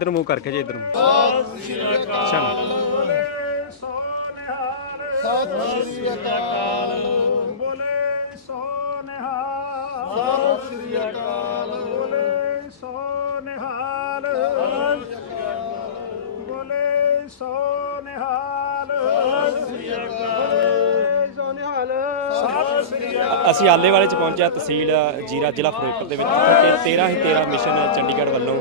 ਇਧਰ ਮੂੰਹ ਕਰਕੇ ਜੇ ਇਧਰ ਚਲ ਸੋ ਨਿਹਾਲ ਸਤਿ ਸ੍ਰੀ ਅਕਾਲ। ਬੋਲੇ ਸੋ ਨਿਹਾਲ। ਸਤਿ ਸ੍ਰੀ ਅਕਾਲ ਬੋਲੇ ਸੋ ਨਿਹਾਲ। ਬੋਲੇ ਸੋ ਸੋ ਨਿਹਾਲ ਸਤਿ ਸ੍ਰੀ ਅਕਾਲ। ਅਸੀਂ ਆਲੇਵਾਲੇ ਚ ਪਹੁੰਚਿਆ ਤਹਿਸੀਲ ਜੀਰਾ ਜ਼ਿਲ੍ਹਾ ਫਿਰੋਜ਼ਪੁਰ ਦੇ ਵਿੱਚ ਕਿ 13 ਹੀ 13 ਮਿਸ਼ਨ ਚੰਡੀਗੜ੍ਹ ਵੱਲੋਂ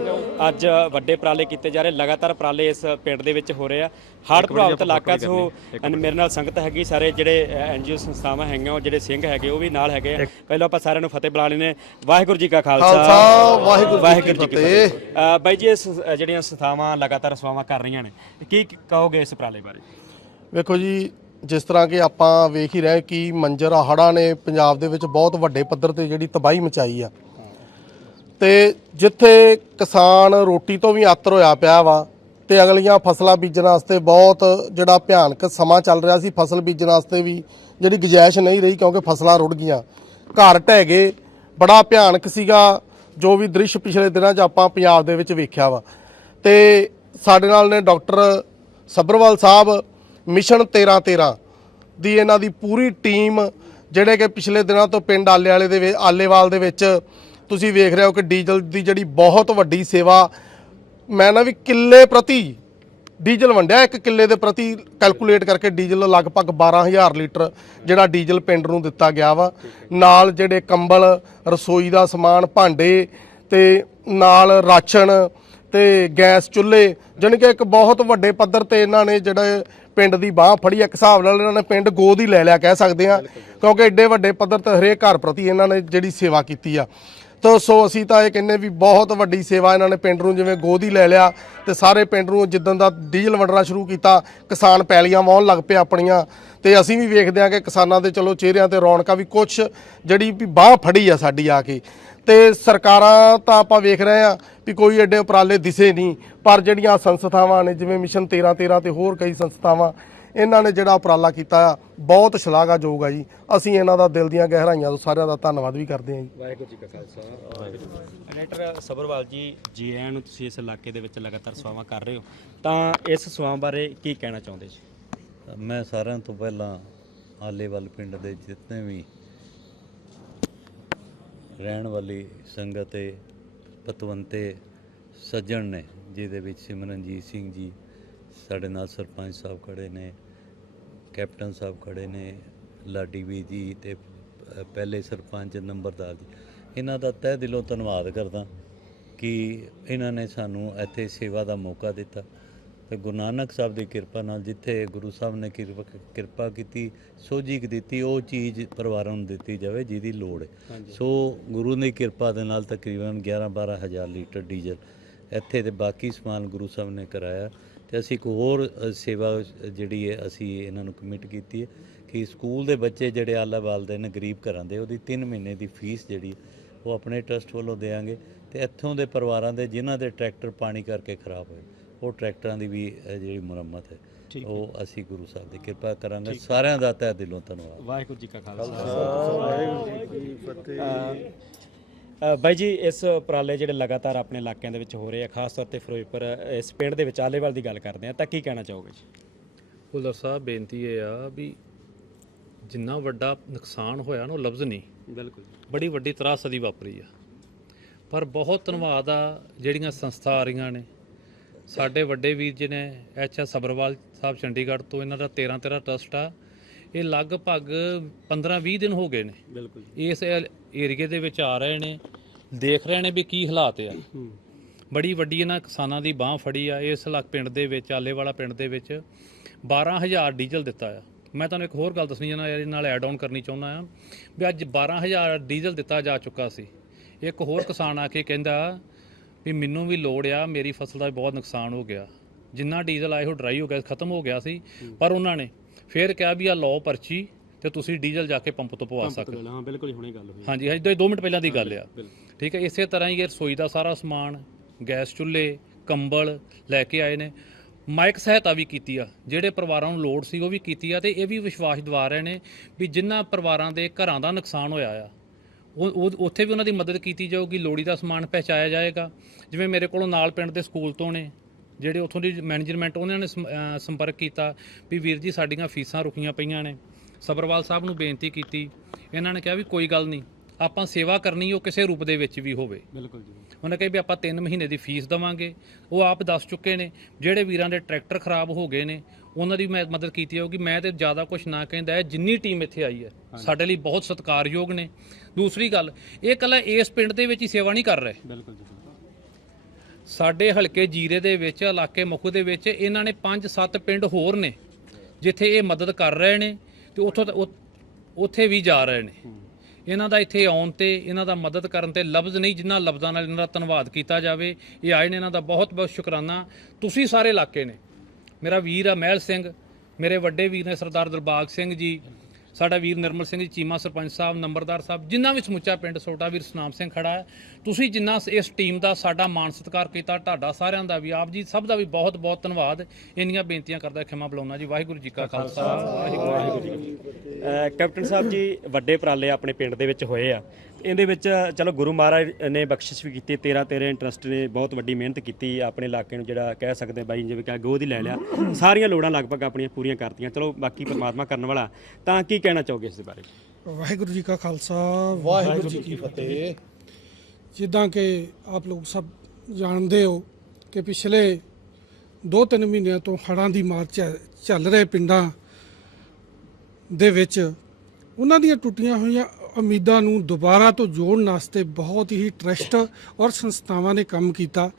ਅੱਜ ਵੱਡੇ ਉਪਰਾਲੇ ਕੀਤੇ ਜਾ ਰਹੇ ਲਗਾਤਾਰ ਉਪਰਾਲੇ ਇਸ ਪਿੰਡ ਦੇ ਵਿੱਚ ਹੋ ਰਹੇ ਆ। ਹੜ੍ਹ ਪ੍ਰਭਾਵਿਤ ਇਲਾਕਾ ਸੋ ਅਨ ਮੇਰੇ ਨਾਲ ਸੰਗਤ ਹੈਗੀ ਸਾਰੇ ਜਿਹੜੇ ਐਨਜੀਓ ਸੰਸਥਾਵਾਂ ਹੈਗੀਆਂ ਉਹ ਜਿਹੜੇ ਸਿੰਘ ਹੈਗੇ ਉਹ ਵੀ ਨਾਲ ਹੈਗੇ ਆ। ਪਹਿਲਾਂ ਆਪਾਂ ਸਾਰਿਆਂ ਨੂੰ ਫਤਿਹ ਬੁਲਾ ਲੈਣੇ ਵਾਹਿਗੁਰੂ ਜੀ ਕਾ ਖਾਲਸਾ। ਵਾਹਿਗੁਰੂ ਜੀ ਕੀ ਫਤਿਹ। ਬਾਈ ਜੀ ਜਿਹੜੀਆਂ ਸੰਸਥਾਵਾਂ ਲਗਾਤਾਰ ਸੇਵਾਵਾਂ ਕਰ ਰਹੀਆਂ ਨੇ ਕੀ ਕੀ ਕਹੋਗੇ ਇਸ ਉਪਰਾਲੇ ਬਾਰੇ? ਵੇਖੋ ਜੀ ਜਿਸ ਤਰ੍ਹਾਂ ਕਿ ਆਪਾਂ ਵੇਖ ਹੀ ਰਹੇ ਕਿ ਮੰਜਰ ਹੜ੍ਹਾਂ ਨੇ ਪੰਜਾਬ ਦੇ ਵਿੱਚ ਬਹੁਤ ਵੱਡੇ ਪੱਧਰ ਤੇ ਜਿਹੜੀ ਤਬਾਹੀ ਮਚਾਈ ਆ। ਤੇ ਜਿੱਥੇ ਕਿਸਾਨ ਰੋਟੀ ਤੋਂ ਵੀ ਆਤਰ ਹੋਇਆ ਪਿਆ ਵਾ ਤੇ ਅਗਲੀਆਂ ਫਸਲਾਂ ਬੀਜਣ ਵਾਸਤੇ ਬਹੁਤ ਜਿਹੜਾ ਭਿਆਨਕ ਸਮਾਂ ਚੱਲ ਰਿਹਾ ਸੀ, ਫਸਲ ਬੀਜਣ ਵਾਸਤੇ ਵੀ ਜਿਹੜੀ ਗੁੰਜਾਇਸ਼ ਨਹੀਂ ਰਹੀ ਕਿਉਂਕਿ ਫਸਲਾਂ ਰੁੜ ਗਈਆਂ। ਘਰ ਢਹਿ ਗਏ, ਬੜਾ ਭਿਆਨਕ ਸੀਗਾ ਜੋ ਵੀ ਦ੍ਰਿਸ਼ ਪਿਛਲੇ ਦਿਨਾਂ 'ਚ ਆਪਾਂ ਪੰਜਾਬ ਦੇ ਵਿੱਚ ਵੇਖਿਆ ਵਾ। ਤੇ ਸਾਡੇ ਨਾਲ ਨੇ ਡਾਕਟਰ ਸੱਭਰਵਾਲ ਸਾਹਿਬ ਮਿਸ਼ਨ 13 13 ਦੀ ਇਹਨਾਂ ਦੀ ਪੂਰੀ ਟੀਮ ਜਿਹੜੇ ਕਿ ਪਿਛਲੇ ਦਿਨਾਂ ਤੋਂ ਪਿੰਡ ਆਲੇ ਵਾਲੇ ਦੇ ਵਿੱਚ, ਆਲੇਵਾਲ ਦੇ ਵਿੱਚ ਤੁਸੀਂ ਵੇਖ ਰਹੇ ਹੋ ਕਿ ਡੀਜ਼ਲ ਦੀ ਜਿਹੜੀ ਬਹੁਤ ਵੱਡੀ ਸੇਵਾ, ਮੈਂ ਨਾ ਵੀ ਕਿੱਲੇ ਪ੍ਰਤੀ ਡੀਜ਼ਲ ਵੰਡਿਆ, ਇੱਕ ਕਿੱਲੇ ਦੇ ਪ੍ਰਤੀ ਕੈਲਕੂਲੇਟ ਕਰਕੇ ਡੀਜ਼ਲ ਲਗਭਗ 12000 ਲੀਟਰ ਜਿਹੜਾ ਡੀਜ਼ਲ ਪਿੰਡ ਨੂੰ ਦਿੱਤਾ ਗਿਆ ਵਾ। ਨਾਲ ਜਿਹੜੇ ਕੰਬਲ, ਰਸੋਈ ਦਾ ਸਮਾਨ, ਭਾਂਡੇ ਤੇ ਨਾਲ ਰਾਸ਼ਨ ਤੇ ਗੈਸ ਚੁੱਲ੍ਹੇ, ਜਾਣੀ ਕਿ ਇੱਕ ਬਹੁਤ ਵੱਡੇ ਪੱਧਰ ਤੇ ਇਹਨਾਂ ਨੇ ਜਿਹੜੇ ਪਿੰਡ ਦੀ ਬਾਹ ਫੜੀ, ਇੱਕ ਹਿਸਾਬ ਨਾਲ ਇਹਨਾਂ ਨੇ ਪਿੰਡ ਗੋਦ ਹੀ ਲੈ ਲਿਆ ਕਹਿ ਸਕਦੇ ਆ ਕਿਉਂਕਿ ਐਡੇ ਵੱਡੇ ਪੱਧਰ ਤੇ ਹਰੇਕ ਘਰ ਪ੍ਰਤੀ ਇਹਨਾਂ ਨੇ ਜਿਹੜੀ ਸੇਵਾ ਕੀਤੀ ਆ। ਤੋ ਸੋ ਅਸੀਂ ਤਾਂ ਇਹ ਕਹਿੰਨੇ ਵੀ ਬਹੁਤ ਵੱਡੀ ਸੇਵਾ ਇਹਨਾਂ ਨੇ ਪਿੰਡ ਨੂੰ ਜਿਵੇਂ ਗੋਦ ਹੀ ਲੈ ਲਿਆ ਤੇ ਸਾਰੇ ਪਿੰਡ ਨੂੰ ਜਿੱਦਣ ਦਾ ਡੀਜ਼ਲ ਵੰਡਣਾ ਸ਼ੁਰੂ ਕੀਤਾ, ਕਿਸਾਨ ਪੈਲੀਆਂ ਵਾਹੁਣ ਲੱਗ ਪਏ ਆਪਣੀਆਂ। ਤੇ ਅਸੀਂ ਵੀ ਵੇਖਦੇ ਆ ਕਿ ਕਿਸਾਨਾਂ ਦੇ ਚਲੋ ਚਿਹਰਿਆਂ ਤੇ ਰੌਣਕਾਂ ਵੀ ਕੁਛ ਜਿਹੜੀ ਵੀ ਬਾਹ ਫੜੀ ਆ ਸਾਡੀ ਆ ਕੇ। ਤੇ ਸਰਕਾਰਾਂ ਤਾਂ ਆਪਾਂ ਵੇਖ ਰਹੇ ਆ ਵੀ ਕੋਈ ਐਡੇ ਉਪਰਾਲੇ ਦਿਸੇ ਨਹੀਂ ਪਰ ਜਿਹੜੀਆਂ ਸੰਸਥਾਵਾਂ ਨੇ ਜਿਵੇਂ ਮਿਸ਼ਨ 13 13 ਤੇ ਹੋਰ ਕਈ ਸੰਸਥਾਵਾਂ ਇਹਨਾਂ ਨੇ ਜਿਹੜਾ ਉਪਰਾਲਾ ਕੀਤਾ ਆ ਬਹੁਤ ਸ਼ਲਾਘਾਯੋਗ ਆ ਜੀ। ਅਸੀਂ ਇਹਨਾਂ ਦਾ ਦਿਲ ਦੀਆਂ ਗਹਿਰਾਈਆਂ ਤੋਂ ਸਾਰਿਆਂ ਦਾ ਧੰਨਵਾਦ ਵੀ ਕਰਦੇ ਹਾਂ ਜੀ। ਵਾਹਿਗੁਰੂ ਜੀ ਕਾ ਖਾਲਸਾ। ਡਾਕਟਰ ਸਬਰਵਾਲ ਜੀ ਜੀ ਆਇਆਂ ਨੂੰ ਤੁਸੀਂ ਇਸ ਇਲਾਕੇ ਦੇ ਵਿੱਚ ਲਗਾਤਾਰ ਸੇਵਾਵਾਂ ਕਰ ਰਹੇ ਹੋ। ਤਾਂ ਇਸ ਸੇਵਾਵਾਂ ਬਾਰੇ ਕੀ ਕਹਿਣਾ ਚਾਹੁੰਦੇ ਜੀ? ਮੈਂ ਸਾਰਿਆਂ ਤੋਂ ਪਹਿਲਾਂ ਆਲੇਵਾਲ ਪਿੰਡ ਦੇ ਜਿਤਨੇ ਵੀ ਰਹਿਣ ਵਾਲੀ ਸੰਗਤ ਤੇ ਪਤਵੰਤੇ, ਸੱਜਣ ਨੇ, ਜਿਹਦੇ ਵਿੱਚ ਸਿਮਰਨਜੀਤ ਸਿੰਘ ਜੀ ਸਾਡੇ ਨਾਲ ਸਰਪੰਚ ਸਾਹਿਬ ਖੜੇ ਨੇ, ਕੈਪਟਨ ਸਾਹਿਬ ਖੜੇ ਨੇ, ਲਾਡੀ ਵੀ ਜੀ ਤੇ ਪਹਿਲੇ ਸਰਪੰਚ ਨੰਬਰਦਾਰ ਜੀ। ਇਹਨਾਂ ਦਾ ਤਹਿ ਦਿਲੋਂ ਧੰਨਵਾਦ ਕਰਦਾ ਕਿ ਇਹਨਾਂ ਨੇ ਸਾਨੂੰ ਇੱਥੇ ਸੇਵਾ ਦਾ ਮੌਕਾ ਦਿੱਤਾ। ਤੇ ਗੁਰੂ ਨਾਨਕ ਸਾਹਿਬ ਦੀ ਕਿਰਪਾ ਨਾਲ ਜਿੱਥੇ ਗੁਰੂ ਸਾਹਿਬ ਨੇ ਕਿਰਪਾ ਕਿਰਪਾ ਕੀਤੀ ਸੋਝੀ ਦਿੱਤੀ ਉਹ ਚੀਜ਼ ਪਰਿਵਾਰਾਂ ਨੂੰ ਦਿੱਤੀ ਜਾਵੇ ਜਿਹਦੀ ਲੋੜ ਹੈ। ਸੋ ਗੁਰੂ ਦੀ ਕਿਰਪਾ ਦੇ ਨਾਲ ਤਕਰੀਬਨ 11 12 ਹਜ਼ਾਰ ਲੀਟਰ ਡੀਜ਼ਲ ਇੱਥੇ ਤੇ ਬਾਕੀ ਸਮਾਨ ਗੁਰੂ ਸਾਹਿਬ ਨੇ ਕਰਾਇਆ ਤੇ ਅਸੀਂ ਇੱਕ ਹੋਰ ਸੇਵਾ ਜਿਹੜੀ ਹੈ ਅਸੀਂ ਇਹਨਾਂ ਨੂੰ ਕਮਿਟ ਕੀਤੀ ਹੈ ਕਿ ਸਕੂਲ ਦੇ ਬੱਚੇ ਜਿਹੜੇ ਆਲਾਵਾਲ ਦੇ ਨੇ ਗਰੀਬ ਘਰਾਂ ਦੇ ਉਹਦੀ 3 ਮਹੀਨੇ ਦੀ ਫੀਸ ਜਿਹੜੀ ਉਹ ਆਪਣੇ ਟਰਸਟ ਵੱਲੋਂ ਦੇਾਂਗੇ ਤੇ ਇੱਥੋਂ ਦੇ ਪਰਿਵਾਰਾਂ ਦੇ ਜਿਨ੍ਹਾਂ ਦੇ ਟਰੈਕਟਰ ਪਾਣੀ ਕਰਕੇ ਖਰਾਬ ਹੋਏ ਉਹ ਟਰੈਕਟਰਾਂ ਦੀ ਵੀ ਜਿਹੜੀ ਮੁਰੰਮਤ ਹੈ ਉਹ ਅਸੀਂ ਗੁਰੂ ਸਾਹਿਬ ਦੀ ਕਿਰਪਾ ਕਰਾਂਗੇ। ਸਾਰਿਆਂ ਦਾ ਤਹਿ ਦਿਲੋਂ ਧੰਨਵਾਦ। ਵਾਹਿਗੁਰੂ ਜੀ ਕਾ ਖਾਲਸਾ। ਅ, ਬਾਈ ਜੀ ਇਸ ਉਪਰਾਲੇ ਜਿਹੜੇ ਲਗਾਤਾਰ ਆਪਣੇ ਇਲਾਕਿਆਂ ਦੇ ਵਿੱਚ ਹੋ ਰਹੇ ਆ ਖਾਸ ਤੌਰ ਤੇ ਫਿਰੋਜ਼ਪੁਰ ਇਸ ਪਿੰਡ ਦੇ ਵਿੱਚ ਆਲੇਵਾਲ ਦੀ ਗੱਲ ਕਰਦੇ ਆ ਤਾਂ ਕੀ ਕਹਿਣਾ ਚਾਹੋਗੇ ਜੀ? ਕੁਲਰ ਸਾਹਿਬ ਬੇਨਤੀ ਇਹ ਆ ਵੀ ਜਿੰਨਾ ਵੱਡਾ ਨੁਕਸਾਨ ਹੋਇਆ ਨਾ ਉਹ ਲਫ਼ਜ਼ ਨਹੀਂ। ਬਿਲਕੁਲ ਬੜੀ ਵੱਡੀ ਤਰਾਸਦੀ ਵਾਪਰੀ ਆ। ਪਰ ਬਹੁਤ ਧੰਨਵਾਦ ਆ ਜਿਹੜੀਆਂ ਸੰਸਥਾ ਆ ਰਹੀਆਂ ਨੇ ਸਾਡੇ ਵੱਡੇ ਵੀਰ ਜੀ ਨੇ ਐਚ ਐਸ ਸਬਰਵਾਲ ਸਾਹਿਬ ਚੰਡੀਗੜ੍ਹ ਤੋਂ ਇਹਨਾਂ ਦਾ 13 13 ਟਰਸਟ ਆ। ਇਹ ਲਗਭਗ 15 20 ਦਿਨ ਹੋ ਗਏ ਨੇ। ਬਿਲਕੁਲ ਇਸ ਏਰੀਏ ਦੇ ਵਿੱਚ ਆ ਰਹੇ ਨੇ ਦੇਖ ਰਹੇ ਨੇ ਵੀ ਕੀ ਹਾਲਾਤ ਆ। ਬੜੀ ਵੱਡੀ ਇਹਨਾਂ ਕਿਸਾਨਾਂ ਦੀ ਬਾਹ ਫੜੀ ਆ ਇਸ ਇਲਾਕ ਪਿੰਡ ਦੇ ਵਿੱਚ ਆਲੇਵਾਲਾ ਪਿੰਡ ਦੇ ਵਿੱਚ। 12000 ਡੀਜ਼ਲ ਦਿੱਤਾ ਆ। ਮੈਂ ਤੁਹਾਨੂੰ ਇੱਕ ਹੋਰ ਗੱਲ ਦੱਸਣੀ ਚਾਹੁੰਦਾ ਇਹਦੇ ਨਾਲ ਐਡ ਆਨ ਕਰਨੀ ਚਾਹੁੰਦਾ ਆ ਵੀ ਅੱਜ 12000 ਡੀਜ਼ਲ ਦਿੱਤਾ ਜਾ ਚੁੱਕਾ ਸੀ। ਇੱਕ ਹੋਰ ਕਿਸਾਨ ਆ ਕੇ ਕਹਿੰਦਾ ਵੀ ਮੈਨੂੰ ਵੀ ਲੋੜ ਆ ਮੇਰੀ ਫਸਲ ਦਾ ਬਹੁਤ ਨੁਕਸਾਨ ਹੋ ਗਿਆ। ਜਿੰਨਾ ਡੀਜ਼ਲ ਆਇਆ ਉਹ ਡਰਾਈ ਹੋ ਗਿਆ ਖਤਮ ਹੋ ਗਿਆ ਸੀ ਪਰ ਉਹਨਾਂ ਨੇ ਫੇਰ ਕਿਹਾ ਵੀ ਆ ਲਓ ਪਰਚੀ ਤੇ ਤੁਸੀਂ ਡੀਜ਼ਲ ਜਾ ਕੇ ਪੰਪ ਤੋਂ ਪਵਾ ਸਕਦੇ ਹੋ। ਹਾਂ ਬਿਲਕੁਲ ਹੁਣੇ ਗੱਲ ਹੋਈ। ਹਾਂਜੀ ਹਾਂਜੀ 2 ਮਿੰਟ ਪਹਿਲਾਂ ਦੀ ਗੱਲ ਆ। ਠੀਕ ਹੈ ਇਸੇ ਤਰ੍ਹਾਂ ਹੀ ਇਹ ਰਸੋਈ ਦਾ ਸਾਰਾ ਸਮਾਨ ਗੈਸ ਚੁੱਲ੍ਹੇ ਕੰਬਲ ਲੈ ਕੇ ਆਏ ਨੇ। ਮਾਇਕ ਸਹਾਇਤਾ ਵੀ ਕੀਤੀ ਆ ਜਿਹੜੇ ਪਰਿਵਾਰਾਂ ਨੂੰ ਲੋੜ ਸੀ ਉਹ ਵੀ ਕੀਤੀ ਆ ਤੇ ਇਹ ਵੀ ਵਿਸ਼ਵਾਸ ਦਿਵਾ ਰਹੇ ਨੇ ਵੀ ਜਿਨ੍ਹਾਂ ਪਰਿਵਾਰਾਂ ਦੇ ਘਰਾਂ ਦਾ ਨੁਕਸਾਨ ਹੋਇਆ ਆ ਉਹ ਉਹ- ਉੱਥੇ ਵੀ ਉਹਨਾਂ ਦੀ ਮਦਦ ਕੀਤੀ ਜਾਊਗੀ ਲੋੜੀ ਦਾ ਸਮਾਨ ਪਹੁੰਚਾਇਆ ਜਾਏਗਾ। ਜਿਵੇਂ ਮੇਰੇ ਕੋਲੋਂ ਨਾਲ ਪਿੰਡ ਦੇ ਸਕੂਲ ਤੋਂ ਨੇ, ਜਿਹੜੇ ਉੱਥੋਂ ਦੀ ਮੈਨੇਜਮੈਂਟ ਉਹਨਾਂ ਨੇ ਸੰ- ਸੰਪਰਕ ਕੀਤਾ ਵੀ ਵੀਰ ਜੀ ਸਾਡੀਆਂ ਫੀਸਾਂ ਰੁਕੀਆਂ ਪਈਆਂ ਨੇ। ਸਬਰਵਾਲ ਸਾਹਿਬ ਨੂੰ ਬੇਨਤੀ ਕੀਤੀ। ਇਹਨਾਂ ਨੇ ਕਿਹਾ ਵੀ ਕੋਈ ਗੱਲ ਨਹੀਂ ਆਪਾਂ ਸੇਵਾ ਕਰਨੀ ਉਹ ਕਿਸੇ ਰੂਪ ਦੇ ਵਿੱਚ ਵੀ ਹੋਵੇ। ਬਿਲਕੁਲ ਜੀ। ਉਹਨੇ ਕਿਹਾ ਵੀ ਆਪਾਂ 3 ਮਹੀਨੇ ਦੀ ਫੀਸ ਦਵਾਂਗੇ। ਉਹ ਆਪ ਦੱਸ ਚੁੱਕੇ ਨੇ ਜਿਹੜੇ ਵੀਰਾਂ ਦੇ ਟਰੈਕਟਰ ਖਰਾਬ ਹੋ ਗਏ ਨੇ ਉਹਨਾਂ ਦੀ ਮੈਂ ਮਦਦ ਕੀਤੀ ਜਾਊਗੀ ਮੈਂ ਤੇ ਜ਼ਿਆਦਾ ਕੁਝ ਨਾ ਕਹਿੰਦਾ ਹੈ ਜਿੰਨੀ ਟੀਮ ਇੱਥੇ ਆਈ ਹੈ ਸਾਡੇ ਲਈ ਬਹੁਤ ਸਤਿਕਾਰਯੋਗ ਨੇ। ਦੂਸਰੀ ਗੱਲ ਇਹ ਕੱਲਾ ਇਸ ਪਿੰਡ ਦੇ ਵਿੱਚ ਹੀ ਸੇਵਾ ਨਹੀਂ ਕਰ ਰਹੇ। ਬਿਲਕੁਲ ਜੀ ਸਾਡੇ ਹਲਕੇ ਜੀਰੇ ਦੇ ਵਿੱਚ ਇਲਾਕੇ ਮਖੂ ਦੇ ਵਿੱਚ ਇਹਨਾਂ ਨੇ 5-7 ਪਿੰਡ ਹੋਰ ਨੇ ਜਿੱਥੇ ਇਹ ਮਦਦ ਕਰ ਰਹੇ ਨੇ ਤੇ ਉੱਥੋਂ ਉੱਥੇ ਵੀ ਜਾ ਰਹੇ ਨੇ। ਇਹਨਾਂ ਦਾ ਇੱਥੇ ਆਉਣ ਤੇ ਇਹਨਾਂ ਦਾ ਮਦਦ ਕਰਨ ਤੇ ਲਫ਼ਜ਼ ਨਹੀਂ ਜਿਨ੍ਹਾਂ ਲਫ਼ਜ਼ਾਂ ਨਾਲ ਇਹਨਾਂ ਦਾ ਧੰਨਵਾਦ ਕੀਤਾ ਜਾਵੇ। ਇਹ ਆਏ ਨੇ ਇਹਨਾਂ ਦਾ ਬਹੁਤ ਬਹੁਤ ਸ਼ੁਕਰਾਨਾ। ਤੁਸੀਂ ਸਾਰੇ ਇਲਾਕੇ ਨੇ। ਮੇਰਾ ਵੀਰ ਆ ਮਹਿਲ ਸਿੰਘ, ਮੇਰੇ ਵੱਡੇ ਵੀਰ ਨੇ ਸਰਦਾਰ ਦਿਲਬਾਗ ਸਿੰਘ ਜੀ ਸਾਡਾ ਵੀਰ ਨਿਰਮਲ ਸਿੰਘ ਜੀ, ਚੀਮਾ ਸਰਪੰਚ ਸਾਹਿਬ, ਨੰਬਰਦਾਰ ਸਾਹਿਬ ਜਿੰਨਾ ਵੀ ਸਮੁੱਚਾ ਪਿੰਡ ਛੋਟਾ ਵੀਰ ਸਨਾਮ ਸਿੰਘ ਖੜਾ ਹੈ। ਤੁਸੀਂ ਜਿੰਨਾ ਇਸ ਟੀਮ ਦਾ ਸਾਡਾ ਮਾਣ ਸਤਿਕਾਰ ਕੀਤਾ, ਤੁਹਾਡਾ ਸਾਰਿਆਂ ਦਾ ਵੀ, ਆਪ ਜੀ ਸਭ ਦਾ ਵੀ ਬਹੁਤ ਬਹੁਤ ਧੰਨਵਾਦ। ਇੰਨੀਆਂ ਬੇਨਤੀਆਂ ਕਰਦਾ ਖਿਮਾ ਬੁਲਾਉਣਾ ਜੀ। ਵਾਹਿਗੁਰੂ ਜੀ ਕਾ ਖਾਲਸਾ। ਵਾਹਿਗੁਰੂ ਜੀ ਕੀ ਫਤਿਹ। ਕੈਪਟਨ ਸਾਹਿਬ ਜੀ, ਵੱਡੇ ਉਪਰਾਲੇ ਆਪਣੇ ਪਿੰਡ ਦੇ ਵਿੱਚ ਹੋਏ ਆ। ਇਹਦੇ ਵਿੱਚ ਚਲੋ ਗੁਰੂ ਮਹਾਰਾਜ ਨੇ ਬਖਸ਼ਿਸ਼ ਵੀ ਕੀਤੀ 13 13 ਇੰਟਰਸਟ ਨੇ ਬਹੁਤ ਵੱਡੀ ਮਿਹਨਤ ਕੀਤੀ ਆਪਣੇ ਇਲਾਕੇ ਨੂੰ ਜਿਹੜਾ ਕਹਿ ਸਕਦੇ ਬਾਈ ਜਿਵੇਂ ਕਿ ਗੋਦ ਹੀ ਲੈ ਲਿਆ ਸਾਰੀਆਂ ਲੋੜਾਂ ਲਗਭਗ ਆਪਣੀਆਂ ਪੂਰੀਆਂ ਕਰਤੀਆਂ। ਚਲੋ ਬਾਕੀ ਪਰਮਾਤਮਾ ਕਰਨ ਵਾਲਾ ਤਾਂ ਕੀ ਕਹਿਣਾ ਚਾਹੋਗੇ ਇਸ ਦੇ ਬਾਰੇ? ਵਾਹਿਗੁਰੂ ਜੀ ਕਾ ਖਾਲਸਾ ਵਾਹਿਗੁਰੂ ਜੀ ਕੀ ਫਤਿਹ। ਜਿੱਦਾਂ ਕਿ ਆਪ ਲੋਕ ਸਭ ਜਾਣਦੇ ਹੋ ਕਿ ਪਿਛਲੇ 2-3 ਮਹੀਨਿਆਂ ਤੋਂ ਹੜ੍ਹਾਂ ਦੀ ਮਾਰ ਚੱਲ ਰਹੇ ਪਿੰਡਾਂ ਦੇ ਵਿੱਚ ਉਹਨਾਂ ਦੀਆਂ ਟੁੱਟੀਆਂ ਹੋਈਆਂ ਉਮੀਦਾਂ ਨੂੰ ਦੁਬਾਰਾ ਤੋਂ ਜੋੜਨ ਵਾਸਤੇ ਬਹੁਤ ਹੀ ਟਰਸਟ ਔਰ ਸੰਸਥਾਵਾਂ ਨੇ ਕੰਮ ਕੀਤਾ।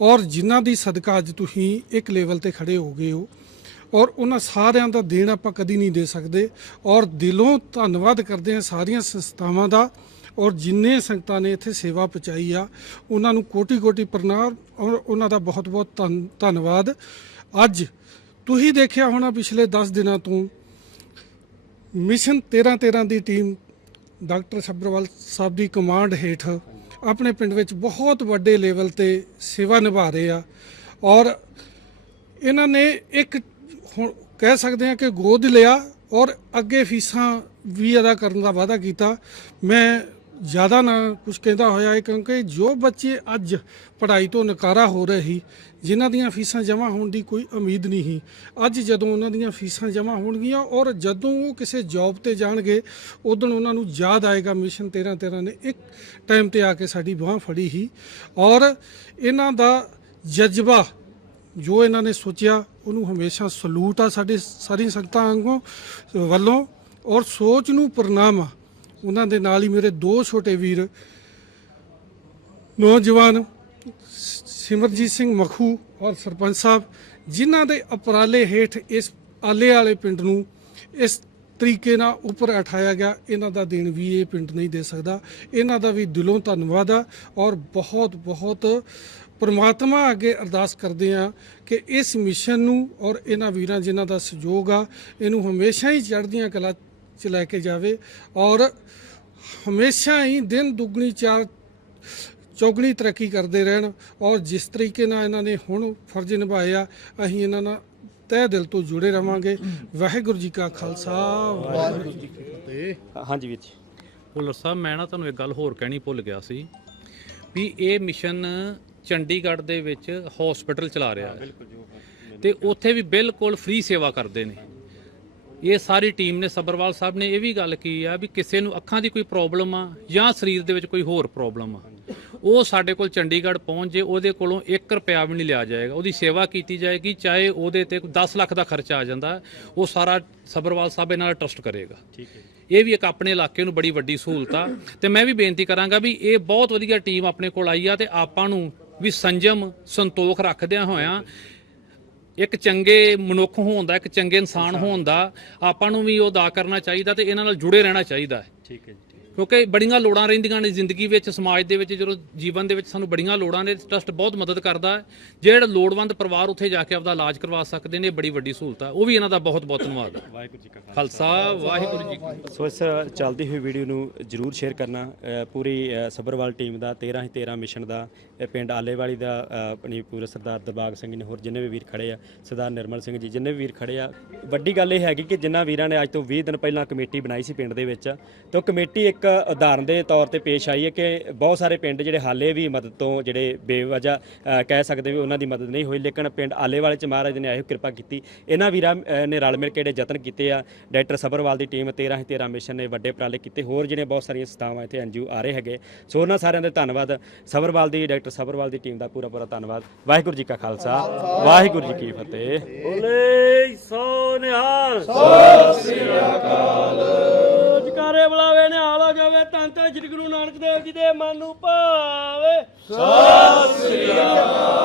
ਔਰ ਜਿਨ੍ਹਾਂ ਦੀ ਸਦਕਾ ਅੱਜ ਤੁਸੀਂ ਇੱਕ ਲੈਵਲ ਤੇ ਖੜੇ ਹੋ ਗਏ ਹੋ। ਔਰ ਉਹਨਾਂ ਸਾਰਿਆਂ ਦਾ ਦੇਣ ਆਪਾਂ ਕਦੀ ਨਹੀਂ ਦੇ ਸਕਦੇ। ਔਰ ਦਿਲੋਂ ਧੰਨਵਾਦ ਕਰਦੇ ਹਾਂ ਸਾਰੀਆਂ ਸੰਸਥਾਵਾਂ ਦਾ। ਔਰ ਜਿੰਨੇ ਸੰਗਤਾਂ ਨੇ ਇੱਥੇ ਸੇਵਾ ਪਹੁੰਚਾਈ ਆ, ਉਹਨਾਂ ਨੂੰ ਕੋਟੀ-ਕੋਟੀ ਪ੍ਰਣਾਮ ਔਰ ਉਹਨਾਂ ਦਾ ਬਹੁਤ-ਬਹੁਤ ਧੰਨ- ਧੰਨਵਾਦ। ਅੱਜ ਤੁਸੀਂ ਦੇਖਿਆ ਹੋਣਾ ਪਿਛਲੇ 10 ਦਿਨਾਂ ਤੋਂ ਮਿਸ਼ਨ 13-13 ਦੀ ਟੀਮ ਡਾਕਟਰ ਸੱਭਰਵਾਲ ਸਾਹਿਬ ਦੀ ਕਮਾਂਡ ਹੇਠ ਆਪਣੇ ਪਿੰਡ ਵਿੱਚ ਬਹੁਤ ਵੱਡੇ ਲੈਵਲ ਤੇ ਸੇਵਾ ਨਿਭਾ ਰਹੇ ਆ। ਔਰ ਇਹਨਾਂ ਨੇ ਇੱਕ ਹੁਣ ਕਹਿ ਸਕਦੇ ਹਾਂ ਕਿ ਗੋਦ ਲਿਆ ਔਰ ਅੱਗੇ ਫੀਸਾਂ ਵੀ ਅਦਾ ਕਰਨ ਦਾ ਵਾਅਦਾ ਕੀਤਾ। ਮੈਂ ਜ਼ਿਆਦਾ ਨਾ ਕੁਝ ਕਹਿੰਦਾ ਹੋਇਆ ਹੈ ਕਿਉਂਕਿ ਜੋ ਬੱਚੇ ਅੱਜ ਪੜ੍ਹਾਈ ਤੋਂ ਨਕਾਰਾ ਹੋ ਰਹੇ ਸੀ ਜਿਨ੍ਹਾਂ ਦੀਆਂ ਫੀਸਾਂ ਜਮ੍ਹਾਂ ਹੋਣ ਦੀ ਕੋਈ ਉਮੀਦ ਨਹੀਂ ਸੀ ਅੱਜ ਜਦੋਂ ਉਹਨਾਂ ਦੀਆਂ ਫੀਸਾਂ ਜਮ੍ਹਾਂ ਹੋਣਗੀਆਂ ਔਰ ਜਦੋਂ ਉਹ ਕਿਸੇ ਜੌਬ ਤੇ ਜਾਣਗੇ, ਉਦੋਂ ਉਹਨਾਂ ਨੂੰ ਯਾਦ ਆਏਗਾ ਮਿਸ਼ਨ 13 13 ਨੇ ਇੱਕ ਟਾਈਮ ਤੇ ਆ ਕੇ ਸਾਡੀ ਬਾਹ ਫੜੀ ਸੀ। ਔਰ ਇਹਨਾਂ ਦਾ ਜਜ਼ਬਾ ਜੋ ਇਹਨਾਂ ਨੇ ਸੋਚਿਆ, ਉਹਨੂੰ ਹਮੇਸ਼ਾ ਸਲੂਟ ਆ ਸਾਡੇ ਸਾਰੀ ਸੰਗਤਾਂ ਵਾਂਗੂ ਵੱਲੋਂ ਔਰ ਸੋਚ ਨੂੰ ਪ੍ਰਣਾਮ ਆ। ਉਹਨਾਂ ਦੇ ਨਾਲ ਹੀ ਮੇਰੇ ਦੋ ਛੋਟੇ ਵੀਰ, ਨੌਜਵਾਨ ਸਿਮਰਜੀਤ ਸਿੰਘ ਮਖੂ ਔਰ ਸਰਪੰਚ ਸਾਹਿਬ, ਜਿਨ੍ਹਾਂ ਦੇ ਉਪਰਾਲੇ ਹੇਠ ਇਸ ਆਲੇ ਵਾਲੇ ਪਿੰਡ ਨੂੰ ਇਸ ਤਰੀਕੇ ਨਾਲ ਉੱਪਰ ਉਠਾਇਆ ਗਿਆ, ਇਹਨਾਂ ਦਾ ਦੇਣ ਵੀ ਇਹ ਪਿੰਡ ਨਹੀਂ ਦੇ ਸਕਦਾ। ਇਹਨਾਂ ਦਾ ਵੀ ਦਿਲੋਂ ਧੰਨਵਾਦ ਆ ਔਰ ਬਹੁਤ ਬਹੁਤ ਪਰਮਾਤਮਾ ਅੱਗੇ ਅਰਦਾਸ ਕਰਦੇ ਆ ਕਿ ਇਸ ਮਿਸ਼ਨ ਨੂੰ ਔਰ ਇਹਨਾਂ ਵੀਰਾਂ ਜਿਨ੍ਹਾਂ ਦਾ ਸਹਿਯੋਗ ਆ, ਇਹਨੂੰ ਹਮੇਸ਼ਾ ਹੀ ਚੜ੍ਹਦੀਆਂ ਕਲਾ ਚ ਲੈ ਕੇ ਜਾਵੇ ਔਰ ਹਮੇਸ਼ਾ ਹੀ ਦਿਨ ਦੁੱਗਣੀ ਚਾਰ ਚੌਗਣੀ ਤਰੱਕੀ ਕਰਦੇ ਰਹਿਣ ਔਰ ਜਿਸ ਤਰੀਕੇ ਨਾਲ ਇਹਨਾਂ ਨੇ ਹੁਣ ਫਰਜ਼ ਨਿਭਾਏ ਆ ਅਸੀਂ ਇਹਨਾਂ ਨਾਲ ਤਹਿ ਦਿਲ ਤੋਂ ਜੁੜੇ ਰਵਾਂਗੇ। ਵਾਹਿਗੁਰੂ ਜੀ ਕਾ ਖਾਲਸਾ ਵਾਹਿਗੁਰੂ ਜੀ ਕੀ ਫਤਿਹ। ਹਾਂਜੀ ਵੀਰ ਜੀ। ਭੁੱਲਰ ਸਾਹਿਬ ਮੈਂ ਨਾ ਤੁਹਾਨੂੰ ਇੱਕ ਗੱਲ ਹੋਰ ਕਹਿਣੀ ਭੁੱਲ ਗਿਆ ਸੀ ਵੀ ਇਹ ਮਿਸ਼ਨ ਚੰਡੀਗੜ੍ਹ ਦੇ ਵਿੱਚ ਹਸਪੀਟਲ ਚਲਾ ਰਿਹਾ ਹੈ। ਤੇ ਉੱਥੇ ਵੀ ਬਿਲਕੁਲ ਫ੍ਰੀ ਸੇਵਾ ਕਰਦੇ ਨੇ। ਇਹ ਸਾਰੀ ਟੀਮ ਨੇ ਸਬਰਵਾਲ ਸਾਹਿਬ ਨੇ ਇਹ ਵੀ ਗੱਲ ਕੀ ਆ ਵੀ ਕਿਸੇ ਨੂੰ ਅੱਖਾਂ ਦੀ ਕੋਈ ਪ੍ਰੋਬਲਮ ਆ ਜਾਂ ਸਰੀਰ ਦੇ ਵਿੱਚ ਕੋਈ ਹੋਰ ਪ੍ਰੋਬਲਮ ਆ। ਉਹ ਸਾਡੇ ਕੋਲ ਚੰਡੀਗੜ੍ਹ ਪਹੁੰਚ ਜੇ ਉਹਦੇ ਕੋਲੋਂ 1 ਰੁਪਿਆ ਵੀ ਨਹੀਂ ਲਿਆ ਜਾਏਗਾ। ਉਹਦੀ ਸੇਵਾ ਕੀਤੀ ਜਾਏਗੀ ਚਾਹੇ ਉਹਦੇ ਤੇ 10 ਲੱਖ ਦਾ ਖਰਚਾ ਆ ਜਾਂਦਾ ਉਹ ਸਾਰਾ ਸਬਰਵਾਲ ਸਾਹਿਬ ਇਹਨਾਂ ਨਾਲ ਟਰਸਟ ਕਰੇਗਾ। ਠੀਕ ਹੈ ਇਹ ਵੀ ਇੱਕ ਆਪਣੇ ਇਲਾਕੇ ਨੂੰ ਬੜੀ ਵੱਡੀ ਸਹੂਲਤ ਆ। ਤੇ ਮੈਂ ਵੀ ਬੇਨਤੀ ਕਰਾਂਗਾ ਵੀ ਇਹ ਬਹੁਤ ਵਧੀਆ ਟੀਮ ਆਪਣੇ ਕੋਲ ਆਈ ਆ ਤੇ ਆਪਾਂ ਨੂੰ ਵੀ ਸੰਜਮ ਸੰਤੋਖ ਰੱਖਦਿਆਂ ਹੋਇਆਂ ਇੱਕ ਚੰਗੇ ਮਨੁੱਖ ਹੋਣ ਦਾ ਇੱਕ ਚੰਗੇ ਇਨਸਾਨ ਹੋਣ ਦਾ ਆਪਾਂ ਨੂੰ ਵੀ ਉਹ ਅਦਾ ਕਰਨਾ ਚਾਹੀਦਾ ਤੇ ਇਹਨਾਂ ਨਾਲ ਜੁੜੇ ਰਹਿਣਾ ਚਾਹੀਦਾ ਹੈ। ਠੀਕ ਹੈ ਜੀ। ਕਿਉਂਕਿ ਬੜੀਆਂ ਲੋੜਾਂ ਰਹਿੰਦੀਆਂ ਨੇ ਜ਼ਿੰਦਗੀ ਵਿੱਚ ਸਮਾਜ ਦੇ ਵਿੱਚ ਜਦੋਂ ਜੀਵਨ ਦੇ ਵਿੱਚ ਸਾਨੂੰ ਬੜੀਆਂ ਲੋੜਾਂ ਨੇ ਟਰਸਟ ਬਹੁਤ ਮਦਦ ਕਰਦਾ ਹੈ। ਜਿਹੜੇ ਲੋੜਵੰਦ ਪਰਿਵਾਰ ਉੱਥੇ ਜਾ ਕੇ ਆਪਦਾ ਇਲਾਜ ਕਰਵਾ ਸਕਦੇ ਨੇ ਬੜੀ ਵੱਡੀ ਸਹੂਲਤ ਹੈ ਉਹ ਵੀ ਇਹਨਾਂ ਦਾ ਬਹੁਤ ਬਹੁਤ ਧੰਨਵਾਦ। ਵਾਹਿਗੁਰੂ ਜੀ ਕਾ ਖਾਲਸਾ। ਵਾਹਿਗੁਰੂ ਜੀ ਕੀ। ਸੋ ਇਸ ਚੱਲਦੀ ਹੋਈ ਵੀਡੀਓ ਨੂੰ ਜਰੂਰ ਸ਼ੇਅਰ ਕਰਨਾ। ਪੂਰੀ ਸਬਰਵਾਲ ਟੀਮ ਦਾ 13 ਹੀ 13 ਮਿਸ਼ਨ ਦਾ ਪਿੰਡ ਆਲੇਵਾਲੀ ਦਾ ਅ, ਆਪਣੀ ਪੂਰੇ ਸਰਦਾਰ ਦਰਬਾਗ ਸਿੰਘ ਨੇ ਹੋਰ ਜਿੰਨੇ ਵੀ ਵੀਰ ਖੜੇ ਆ ਸਰਦਾਰ ਨਿਰਮਲ ਸਿੰਘ ਜੀ ਜਿੰਨੇ ਵੀ ਵੀਰ ਖੜੇ ਆ ਵੱਡੀ ਗੱਲ ਇਹ ਹੈਗੀ ਕਿ ਜਿਨ੍ਹਾਂ ਵੀਰਾਂ ਨੇ ਅੱਜ ਤੋਂ 20 ਦਿਨ ਪਹਿਲਾਂ ਕਮੇਟੀ ਬਣਾਈ ਸੀ ਪਿੰਡ ਦੇ ਵਿੱਚ। ਤੇ ਕਮੇਟੀ ਇੱਕ ਉਦਾਹਰਨ ਦੇ ਤੌਰ ਤੇ ਪੇਸ਼ ਆਈ ਹੈ ਕਿ ਬਹੁਤ ਸਾਰੇ ਪਿੰਡ ਜਿਹੜੇ ਹਾਲੇ ਵੀ ਮਦਦ ਤੋਂ ਜਿਹੜੇ ਬੇਵਜ੍ਹਾ ਅ, ਕਹਿ ਸਕਦੇ ਵੀ ਉਹਨਾਂ ਦੀ ਮਦਦ ਨਹੀਂ ਹੋਈ ਲੇਕਿਨ ਪਿੰਡ ਆਲੇ ਵਾਲੇ ਚ ਮਹਾਰਾਜ ਨੇ ਇਹੋ ਕਿਰਪਾ ਕੀਤੀ। ਇਹਨਾਂ ਵੀਰਾਂ ਨੇ ਰਲ ਮਿਲ ਕੇ ਜਿਹੜੇ ਯਤਨ ਕੀਤੇ ਆ। ਡਾਕਟਰ ਸਬਰਵਾਲ ਦੀ ਟੀਮ 13 13 ਮਿਸ਼ਨ ਨੇ ਵੱਡੇ ਉਪਰਾਲੇ ਕੀਤੇ। ਹੋਰ ਜਿਹੜੇ ਬਹੁਤ ਸਾਰੀਆਂ ਸੰਸਥਾਵਾਂ ਇੱਥੇ ਐਨਜੀਓ ਆ ਰਹੇ ਹੈਗੇ। ਸੋ ਉਹਨਾਂ ਸਾਰਿਆਂ ਦੇ ਧੰਨਵਾਦ। ਸਬਰਵਾਲ ਦੀ ਡਾਕਟਰ ਸਬਰਵਾਲ ਦੀ ਟੀਮ ਦਾ ਪੂਰਾ ਪੂਰਾ ਧੰਨਵਾਦ। ਵਾਹਿਗੁਰੂ ਜੀ ਕਾ ਖਾਲਸਾ। ਵਾਹਿਗੁਰੂ ਜੀ ਕੀ ਫਤਿਹ। ਬੋਲੇ ਸੋ ਨਿਹਾਲ। ਜਕਾਰੇ ਮਨ ਨੂੰ ਭਾਵੇ। ਸਤਿ ਸ੍ਰੀ ਅਕਾਲ।